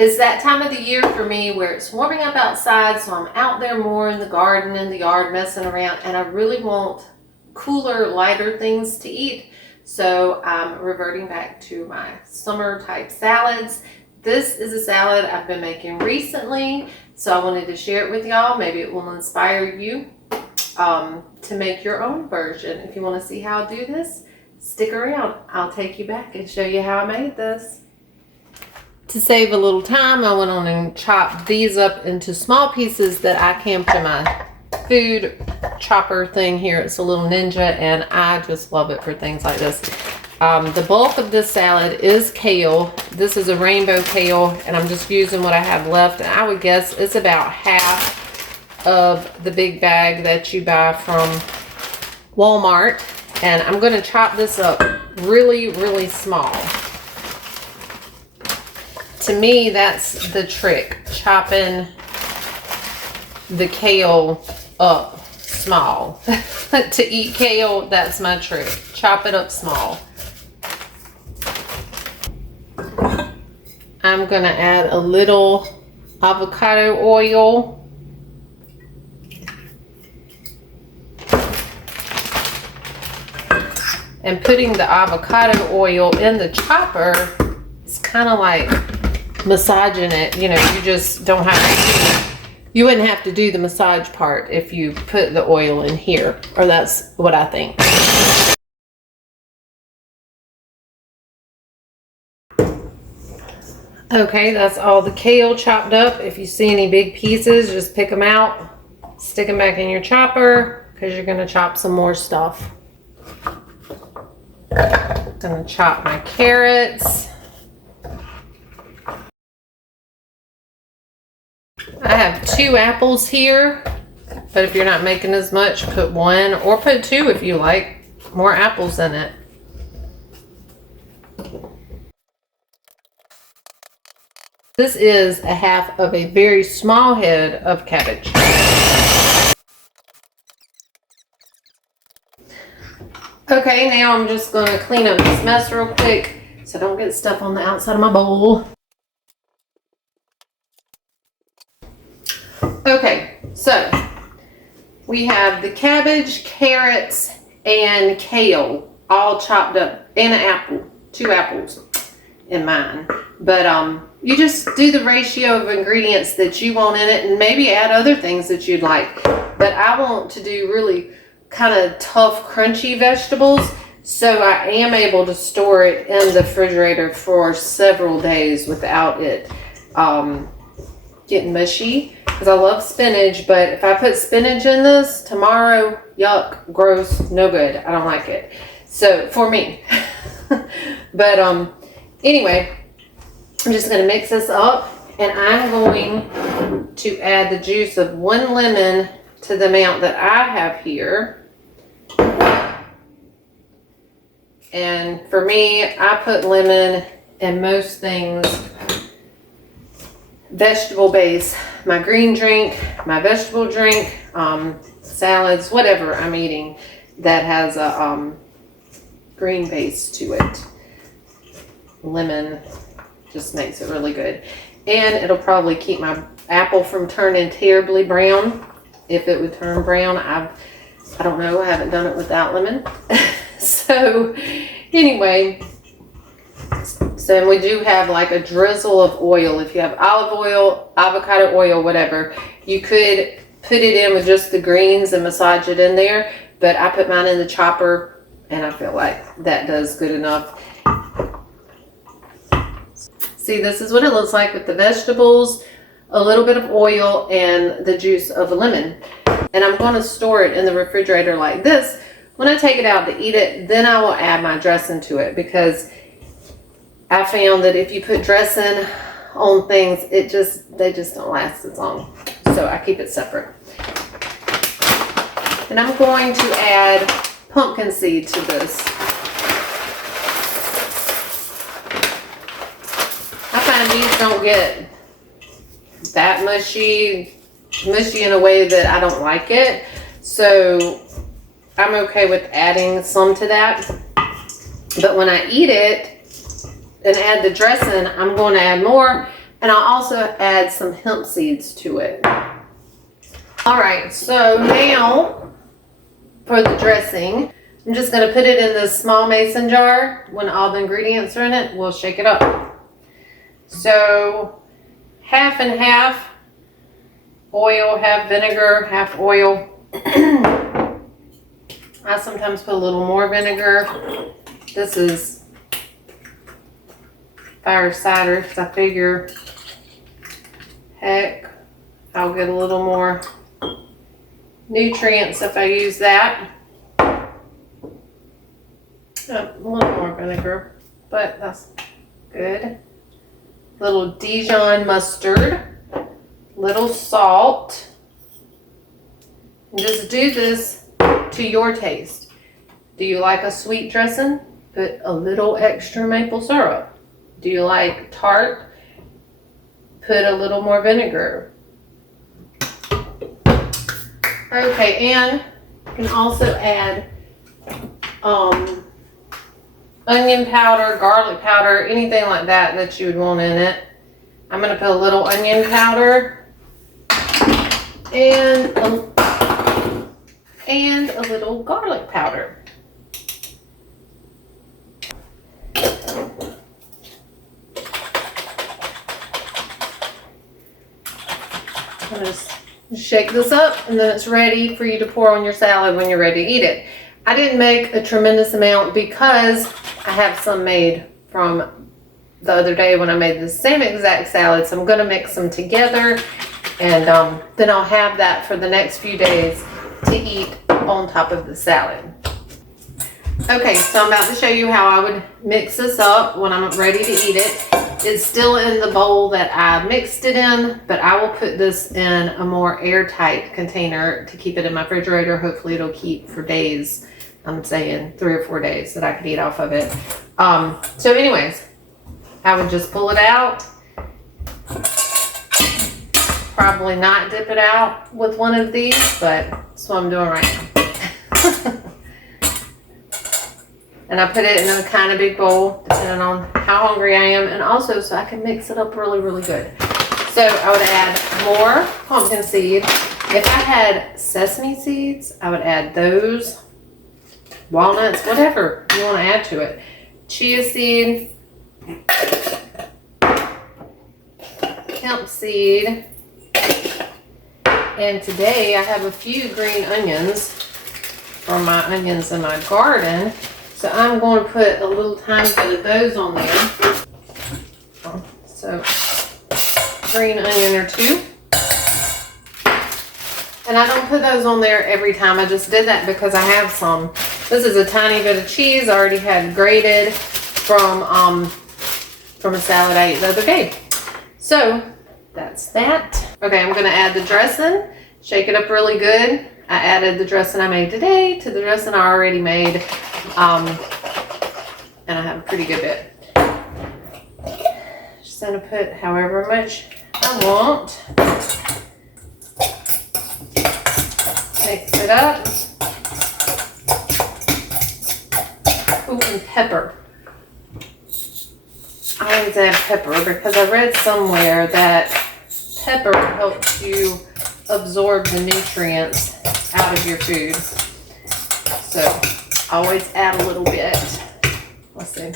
It's that time of the year for me where it's warming up outside, so I'm out there more in the garden and the yard messing around, and I really want cooler, lighter things to eat. So I'm reverting back to my summer type salads. This is a salad I've been making recently, so I wanted to share it with y'all. Maybe it will inspire you to make your own version. If you want to see how I do this, stick around. I'll take you back and show you how I made this. To save a little time, I went on and chopped these up into small pieces that I can put in my food chopper thing here. It's a little Ninja, and I just love it for things like this. The bulk of this salad is kale. This is a rainbow kale, and I'm just using what I have left. And I would guess it's about half of the big bag that you buy from Walmart. And I'm going to chop this up really, really small. To me, that's the trick, chopping the kale up small. To eat kale, that's my trick. Chop it up small. I'm going to add a little avocado oil. And putting the avocado oil in the chopper is kind of like massaging it. You know, you just don't have to, you wouldn't have to do the massage part if you put the oil in here, or that's what I think. Okay, that's all the kale chopped up. If you see any big pieces, just pick them out, stick them back in your chopper, because you're going to chop some more stuff. I'm going to chop my carrots. I have 2 apples here, but if you're not making as much, put 1 or put 2 if you like more apples in it. This is a half of a very small head of cabbage. Okay, now I'm just going to clean up this mess real quick so I don't get stuff on the outside of my bowl. Okay, so we have the cabbage, carrots, and kale all chopped up, and an apple, 2 apples in mine. But you just do the ratio of ingredients that you want in it, and maybe add other things that you'd like. But I want to do really kind of tough, crunchy vegetables, so I am able to store it in the refrigerator for several days without it getting mushy. Because I love spinach, but if I put spinach in this tomorrow, yuck, gross, no good. I don't like it. So for me. But anyway, I'm just going to mix this up, and I'm going to add the juice of 1 lemon to the amount that I have here. And for me, I put lemon in most things vegetable base. My green drink, my vegetable drink, salads, whatever I'm eating that has a green base to it. Lemon just makes it really good. And it'll probably keep my apple from turning terribly brown. If it would turn brown, I don't know, I haven't done it without lemon. So anyway, so we do have like a drizzle of oil. If you have olive oil, avocado oil, whatever, you could put it in with just the greens and massage it in there. But I put mine in the chopper, and I feel like that does good enough. See, this is what it looks like with the vegetables, a little bit of oil, and the juice of a lemon. And I'm going to store it in the refrigerator like this. When I take it out to eat it, then I will add my dressing to it, because I found that if you put dressing on things, they just don't last as long. So I keep it separate. And I'm going to add pumpkin seed to this. I find these don't get that mushy in a way that I don't like it. So I'm okay with adding some to that. But when I eat it and add the dressing, I'm going to add more, And I'll also add some hemp seeds to it. All right, so now for the dressing, I'm just gonna put it in this small mason jar. When all the ingredients are in it, we'll shake it up. So half and half oil, half vinegar, half oil. I sometimes put a little more vinegar. This is fire cider because I figure, heck, I'll get a little more nutrients if I use that. A little more vinegar, but that's good. Little Dijon mustard, little salt. And just do this to your taste. Do you like a sweet dressing? Put a little extra maple syrup. Do you like tart? Put a little more vinegar. Okay, and you can also add onion powder, garlic powder, anything like that that you would want in it. I'm going to put a little onion powder and a little garlic powder. I'm just shake this up, and then it's ready for you to pour on your salad when you're ready to eat it. I didn't make a tremendous amount because I have some made from the other day when I made the same exact salad. So I'm going to mix them together, and then I'll have that for the next few days to eat on top of the salad. Okay, so I'm about to show you how I would mix this up when I'm ready to eat it. It's still in the bowl that I mixed it in, but I will put this in a more airtight container to keep it in my refrigerator. Hopefully it'll keep for days. I'm saying 3 or 4 days that I could eat off of it. So anyways, I would just pull it out. Probably not dip it out with one of these, but that's what I'm doing right now. And I put it in a kind of big bowl, depending on how hungry I am, and also so I can mix it up really, really good. So I would add more pumpkin seed. If I had sesame seeds, I would add those, walnuts, whatever you want to add to it. Chia seed, hemp seed, and today I have a few green onions from my onions in my garden. So I'm going to put a little tiny bit of those on there. So green onion or two. And I don't put those on there every time. I just did that because I have some. This is a tiny bit of cheese I already had grated from a salad I ate the other day. So that's that. Okay, I'm going to add the dressing. Shake it up really good. I added the dressing I made today to the dressing I already made. And I have a pretty good bit. Just gonna put however much I want. Mix it up. Ooh, and pepper. I always add pepper because I read somewhere that pepper helps you absorb the nutrients out of your food. So always add a little bit. Let's see.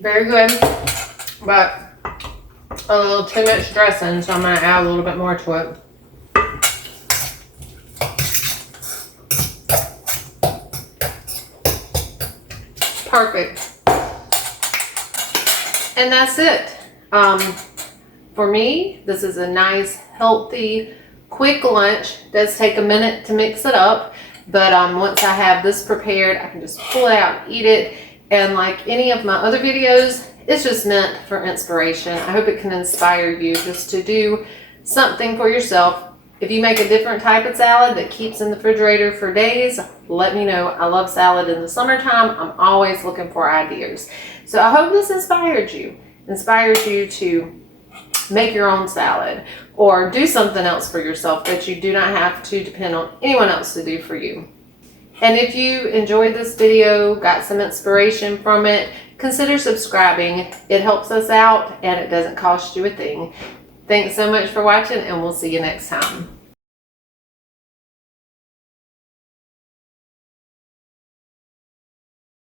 Very good, but a little too much dressing, so I'm going to add a little bit more to it. Perfect. And that's it. For me, this is a nice, healthy, quick lunch. It does take a minute to mix it up, but once I have this prepared, I can just pull it out and eat it. And like any of my other videos, it's just meant for inspiration. I hope it can inspire you just to do something for yourself. If you make a different type of salad that keeps in the refrigerator for days, let me know. I love salad in the summertime. I'm always looking for ideas. So I hope this inspires you to make your own salad or do something else for yourself that you do not have to depend on anyone else to do for you. And if you enjoyed this video, got some inspiration from it, consider subscribing. It helps us out and it doesn't cost you a thing. Thanks so much for watching, and we'll see you next time.